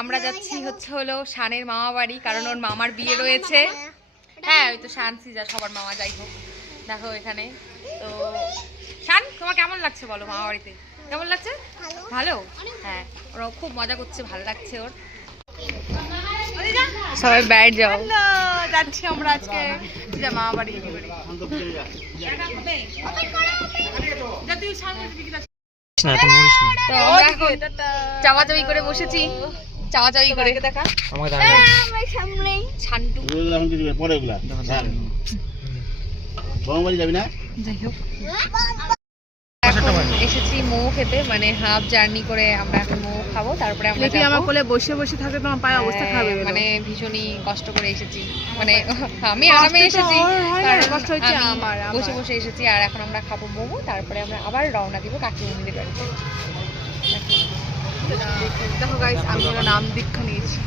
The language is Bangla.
আমরা যাচ্ছি হলো শানের মামা বাড়ি, কারণ ওর মামার বিয়ে রয়েছে। হ্যাঁ, ওই তো শান সিজা সবার মামা, যাই হোক। দেখো এখানে তো শান, তোমার কেমন লাগছে বলো মামা বাড়িতে? কেমন লাগছে? ভালো। হ্যাঁ, ওরা খুব মজা করছে, ভালো লাগছে ওর। সবাই ব্যাট যাও, যাচ্ছি আমরা আজকে মামা বাড়ি। চাওয়াচাওয়ি করে বসেছি, চাওয়াচাওয়ি করে। দেখা ছান্টু যাই হোক, এসেছি মোমো খেতে, মানে হাফ জার্নি করে আমরা এখন মোমো খাবো, তারপরে আমরা আমার কোলে বসে বসে থাকতে তোমার পায়ে অবস্থা খারাপ হয়ে গেল। মানে ভীষণই কষ্ট করে এসেছি, মানে আমি আরামে এসেছি, কষ্ট হচ্ছে আমার, বসে বসে এসেছি। আর এখন আমরা খাবো মোমো, তারপরে আমরা আবার রওনা দিব কাকিমুনিদের বাড়িতে। দেখো গাইস, আমি ওর নাম দীক্ষা নিয়েছি।